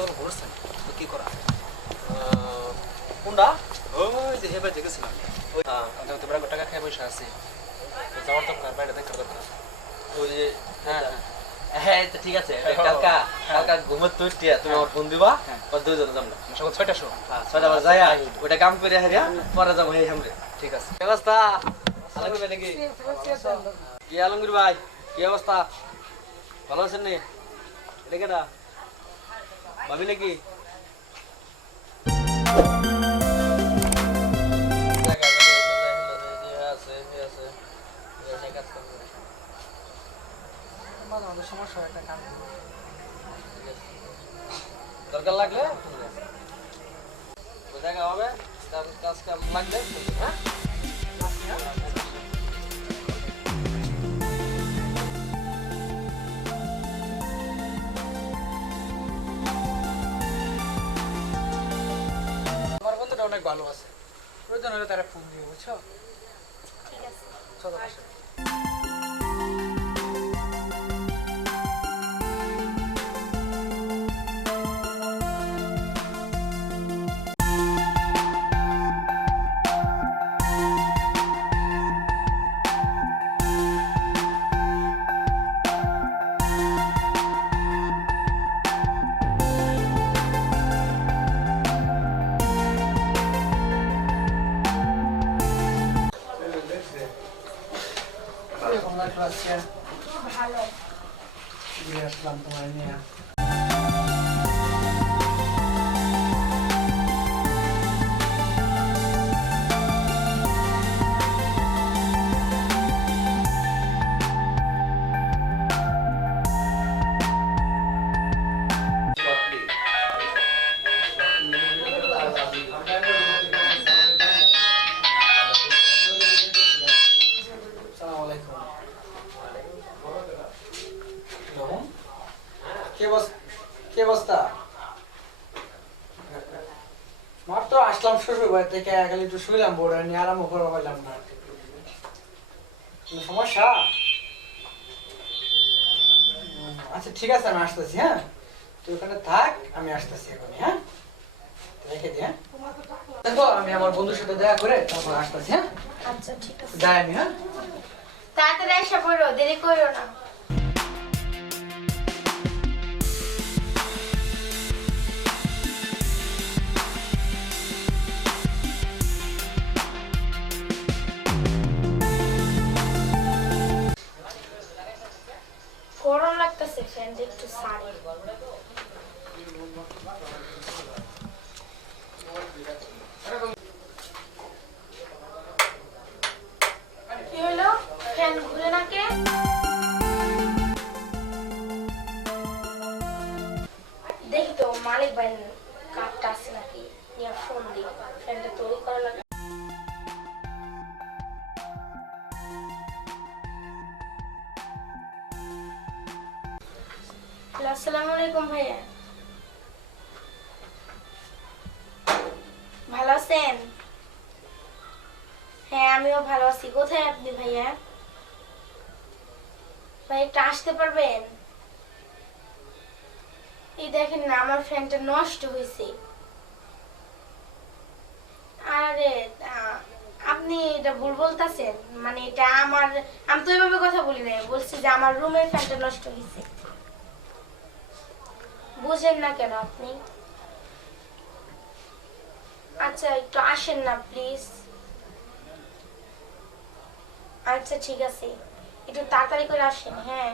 তখন ঘুরছেন তো কি করা কোনটা? ওই যে হেবার যে ওই হ্যাঁ তো বেড়া টাকা খেয়ে বসে আছি। যাওয়ার দরকার বাইরে দেখার দরকার। ওই যে হ্যাঁ। হ্যাঁ ঠিক আছে। কালকা কালকা ঘুমত তুই টিয়া তুমি আমার ফোন দিবা হ্যাঁ। আর যাব। সকাল হ্যাঁ ছয়টা বার যাই ওটা কাম করে হারিয়া পরে যাব এই সামনে ঠিক আছে। ব্যবস্থা আলমগীর ভাই নাকি? কি আলমগীর ভাই কি অবস্থা? ভালো আছেন নি? এটা কেটা ভাবি নাকি? অনেক ভালো আছে। প্রয়োজন হলে তারা ফোন দিয়ে বুঝছ? ঠিক আছে। চলো কে বস্তা মাত্র আসলাম শ্বশুর বাড়ি থেকে খালি একটু শুইলাম বোর্ডে নিয়ে আরাম করে পাইলাম না। সমস্যা? আচ্ছা ঠিক আছে আমি আসতেছি হ্যাঁ? তুই ওখানে থাক আমি আসতেছি এখন হ্যাঁ? রেখে দি হ্যাঁ? দেখো আমি আমার বন্ধুর সাথে দেখা করে তারপর আসতেছি হ্যাঁ? আচ্ছা ঠিক আছে। যাই আমি হ্যাঁ? তাড়াতাড়ি এসে পড়ো দেরি করো না। গরম লাগতেছে ফ্যানটা একটু সারি আসসালামু আলাইকুম ভাইয়া। ভালো আছেন? হ্যাঁ আমিও ভালো আছি। কোথায় আপনি ভাইয়া? ভাই একটু আসতে পারবেন? এই দেখেন না, আমার ফ্যানটা নষ্ট হয়েছে। আরে আপনি এটা ভুল বলতেছেন। মানে এটা আমার, আমি তো এভাবে কথা বলি বলছি যে আমার রুমের ফ্যানটা নষ্ট হয়েছে। বুঝেন না কেন আপনি? আচ্ছা একটু আসেন না প্লিজ আচ্ছা ঠিক আছে। একটু তাড়াতাড়ি করে আসেন হ্যাঁ।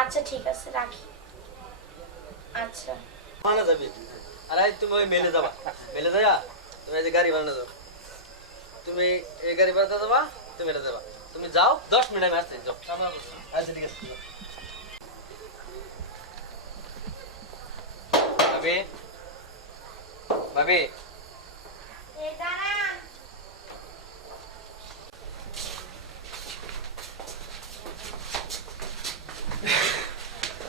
আচ্ছা ঠিক আছে, রাখি। আচ্ছা। বানা যাবি আরে তুমি ওই মেলে যাবা। মেলে যায়া তুমি যে গাড়ি বানানো যাও। তুমি এই গাড়ি বানাতে যাবা, তুমি তুমি যাও, দশ মিনিট আমি আসছি, যাও। আচ্ছা ঠিক আছে ভাবি। ভাবি। এই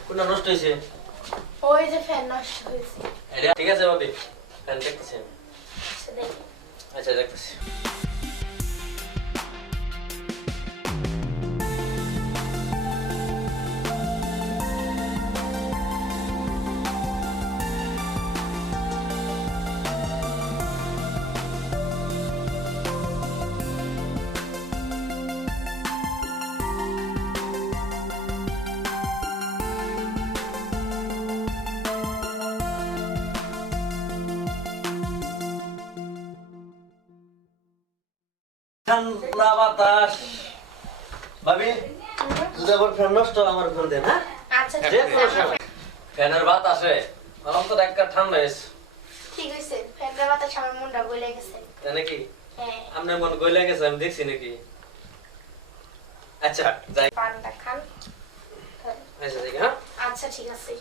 কোনটা নষ্ট হয়েছে? ওই যে ফ্যান নষ্ট হয়েছে। ঠিক আছে ভাবি ফ্যান দেখতেছি আচ্ছা আচ্ছা দেখতেছি। ঠান্ডা বাতাস। ভাবি যদি আবার ফ্যান নষ্ট আমার ফোন দেন হ্যাঁ যে ঠিক কোনো সময়। ফ্যানের বাতাসে আমার তো একটা ঠান্ডা এসে ঠিক আছে ফ্যানটা বাতাস আমার মনটা গলে গেছে। তাই নাকি? হ্যাঁ। আপনার মন গলে গেছে আমি দেখছি নাকি। আচ্ছা যাই। পানটা খান। আচ্ছা দেখি হ্যাঁ? আচ্ছা ঠিক আছে।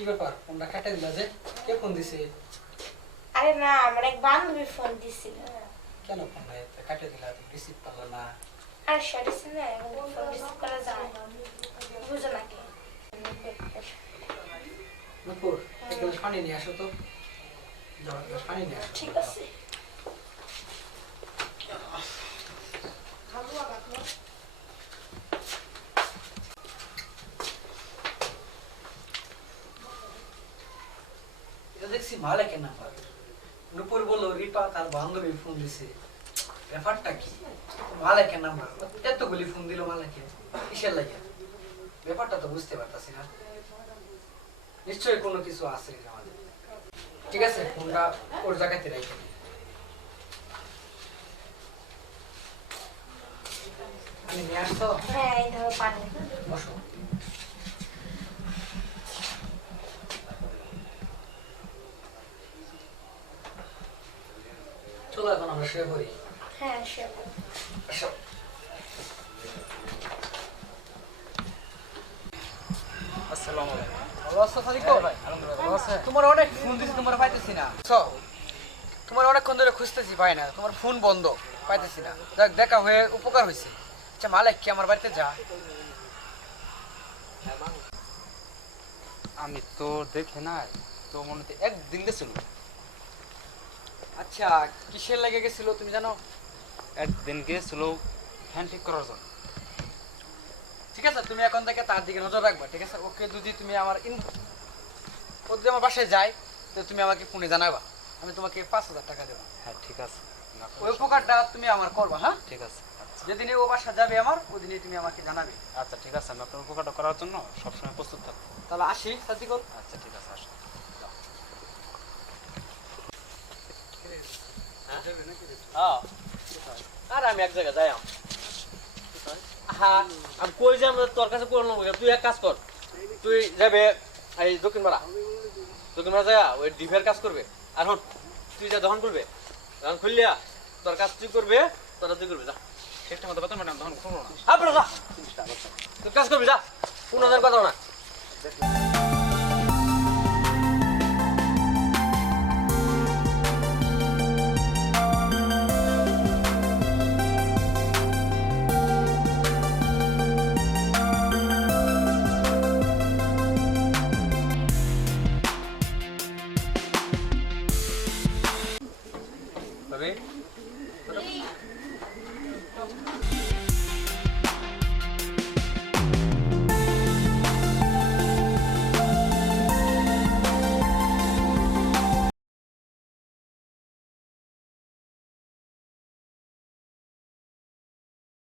কি ব্যাপার? ফোনটা কেটে দিলা যে কে ফোন দিছে? আরে না আমার এক বান্ধবী ফোন দিছিল। কেন ফোন এটা কাটে দিলা তুমি রিসিভ করলা না। আর সেটা না ফোন রিসিভ করা যায় বুঝো নাকি নুপুর এক গ্লাস পানি নিয়ে আসো তো। ঠিক আছে। দেখছি মালিকের নাম্বার নুপুর বলল রিপা তার বান্ধবী ফোন দিছে। ব্যাপারটা কি? মালিকের নাম্বার এতগুলি ফোন দিল মালিকে কিসের লাগে? ব্যাপারটা তো বুঝতে পারতাছি না। নিশ্চয়ই কোনো কিছু আছে আমাদের। ঠিক আছে ফোনটা ওর জায়গাতে রেখে। আমি নিয়ে আসতো হ্যাঁ এই ধরো পানি। বসো। চলো এখন আমরা শুয়ে পড়ি। হ্যাঁ সে আসো। আসসালামু আলাইকুম। ভালো আছো সাদিকো তোমার অনেক ফোন দিছি তোমার পাইতেছি না। তোমার অনেকক্ষণ ধরে খুঁজতেছি পাই না। তোমার ফোন বন্ধ পাইতেছি না। যাক দেখা হয়ে উপকার হয়েছে। আচ্ছা মালিক কি আমার বাড়িতে? যা। আমি তো দেখে না তো মনে হচ্ছে একদিন গেছিল। আচ্ছা কিসের লেগে গেছিল তুমি জানো? একদিন গিয়েছিল ফ্যান ঠিক করার জন্য। ঠিক আছে তুমি এখন থেকে তার দিকে নজর রাখবা ঠিক আছে? ওকে যদি তুমি আমার ইন ও যদি আমার বাসায় যায় তো তুমি আমাকে ফোনে জানাবা। আমি তোমাকে পাঁচ হাজার টাকা দেবো। হ্যাঁ ঠিক আছে। ওই উপকারটা তুমি আমার করবা হ্যাঁ? ঠিক আছে আচ্ছা। যেদিনে ও বাসা যাবে আমার ওদিনই তুমি আমাকে জানাবে। আচ্ছা ঠিক আছে। আমি আপনার উপকারটা করার জন্য সবসময় প্রস্তুত থাকব। তাহলে আসি সাদিকুল আচ্ছা ঠিক আছে আসুন হ্যাঁ আর আমি এক জায়গায় যাই হ্যাঁ আমি কই যে আমরা তোর কাছে করলাম তুই এক কাজ কর। তুই যাবে এই দক্ষিণ পাড়া দক্ষিণ পাড়া যায় ওই ডিভের কাজ করবে। আর হন তুই যা দহন করবে দহন খুললিয়া তোর কাজ তুই করবে তোরা তুই করবে যা। ঠিকঠাক মতো ম্যাডাম তখন খুলবো না। হ্যাঁ যা। তুই কাজ করবি যা। কোনো কথা না।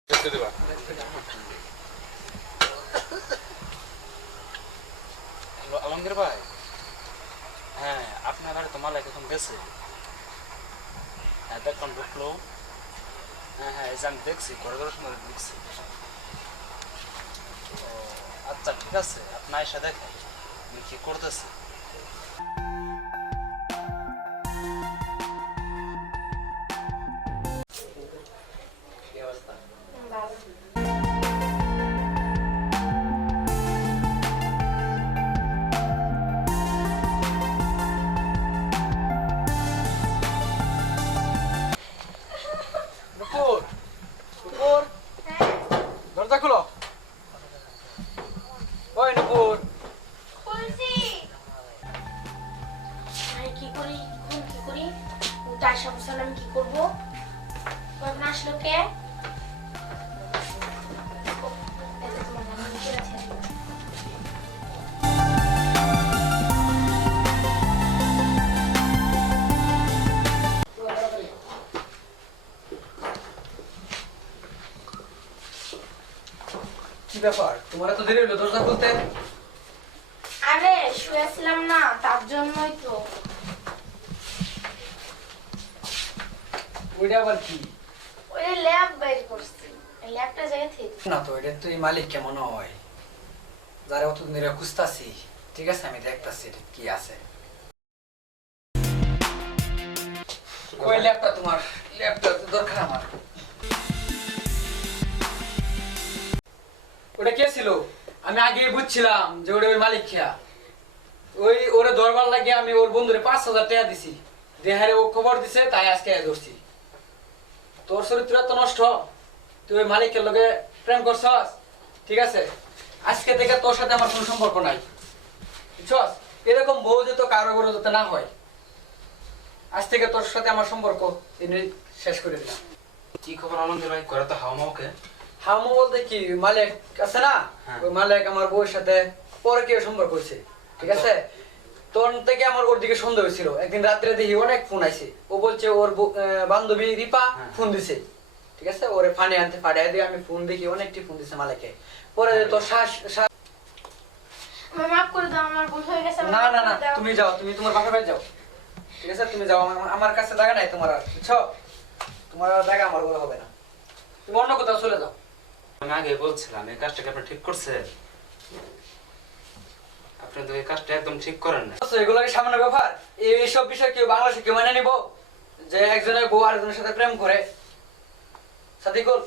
দেখতে আলমগীর ভাই। হ্যাঁ আপনার বাড়ি তো মালায় কখন গেছে হ্যাঁ দেখুন ঢুকলো হ্যাঁ হ্যাঁ এই যে আমি দেখছি ঘরে সময় দেখছি। আচ্ছা ঠিক আছে আপনার এসে দেখেন, আমি কি করতেছি। আসলো কে কি ব্যাপার? তোমরা তো দেরি হলো দরজা খুলতে? আরে শুয়েছিলাম না তার জন্যই তো। ওইটা আবার কি? ওই ল্যাব করছি। ল্যাবটা জায়গা থেকে না তো, এটা তুই মালিক কেমন হয়? যারা অত ধরে খুঁজতাছি, ঠিক আছে, আমি দেখতাছি কি আছে। ওই ল্যাপটা তোমার? ল্যাপটা দরকার আমার। ওটা কে ছিল? আমি আগে বুঝছিলাম যে ওটা ওই মালিক খেয়া ওই ওরে দরবার লাগে আমি ওর বন্ধুরে পাঁচ হাজার টাকা দিছি। দেহারে ও খবর দিছে, তাই আজকে ধরছি। তোর চরিত্র তো নষ্ট। তুই ওই মালিকের লগে প্রেম করছস। ঠিক আছে? আজকে থেকে তোর সাথে আমার কোনো সম্পর্ক নাই। বুঝছস? এরকম বউ যে তো কারও বড় যাতে না হয়। আজ থেকে তোর সাথে আমার সম্পর্ক এনে শেষ করে দিলাম। কি খবর আলমগীর ভাই? করে তো হাওয়া মাওকে হামু বলতে কি মালিক আছে না? হ্যাঁ। ওই মালিক আমার বউয়ের সাথে পরে কেউ সম্পর্ক হয়েছে। ঠিক আছে? তখন থেকে আমার ওর দিকে সন্দেহ হয়েছিল। একদিন রাত্রে দেখি অনেক ফোন আইছে। ও বলছে ওর বান্ধবী রিপা হ্যাঁ। ফোন দিছে। ঠিক আছে? ওরে ফানি আনতে পাঠাই দিয়ে আমি ফোন দেখি অনেকটি ফোন দিছে মালিকে। পরে তোর শ্বাস শ্বাস আমার মাফ করে দাও আমার ভুল হয়ে গেছে না না না তুমি যাও তুমি তোমার বাপের বাড়ি যাও। ঠিক আছে? তুমি যাও আমার কাছে জায়গা নাই তোমার আর বুঝছ? তোমার আর জায়গা আমার বড় হবে না। তুমি অন্য কোথাও চলে যাও। আমি আগে বলছিলাম এই কাজটাকে আপনি ঠিক করছেন? আপনি তো এই কাজটা একদম ঠিক করেন না। এগুলো কি সামান্য ব্যাপার? এই এইসব বিষয় কেউ বাংলাদেশে কেউ মানে নিব? যে একজনের বউ আরেকজনের সাথে প্রেম করে। সাদিকুল?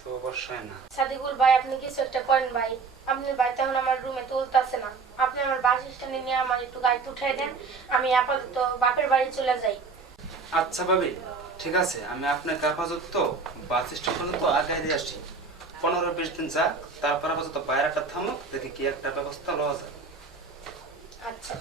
তো অবশ্যই না। সাদিকুল ভাই আপনি কিছু একটা করেন ভাই। আপনি বাড়িতে এখন আমার রুমে তুলতেছে না। আপনি আমার বাস স্ট্যান্ডে নিয়ে আমার একটু গাড়িতে উঠাই দেন। আমি আপাতত বাপের বাড়ি চলে যাই। আচ্ছা ভাবি ঠিক আছে। আমি আপনাকে আপাতত তো বাস স্ট্যান্ড পর্যন্ত আগে দিয়ে আসছি। পনেরো বিশ দিন যাক তারপর তো বাইরে একটা থামুক, দেখি কি একটা ব্যবস্থা লওয়া যায়। আচ্ছা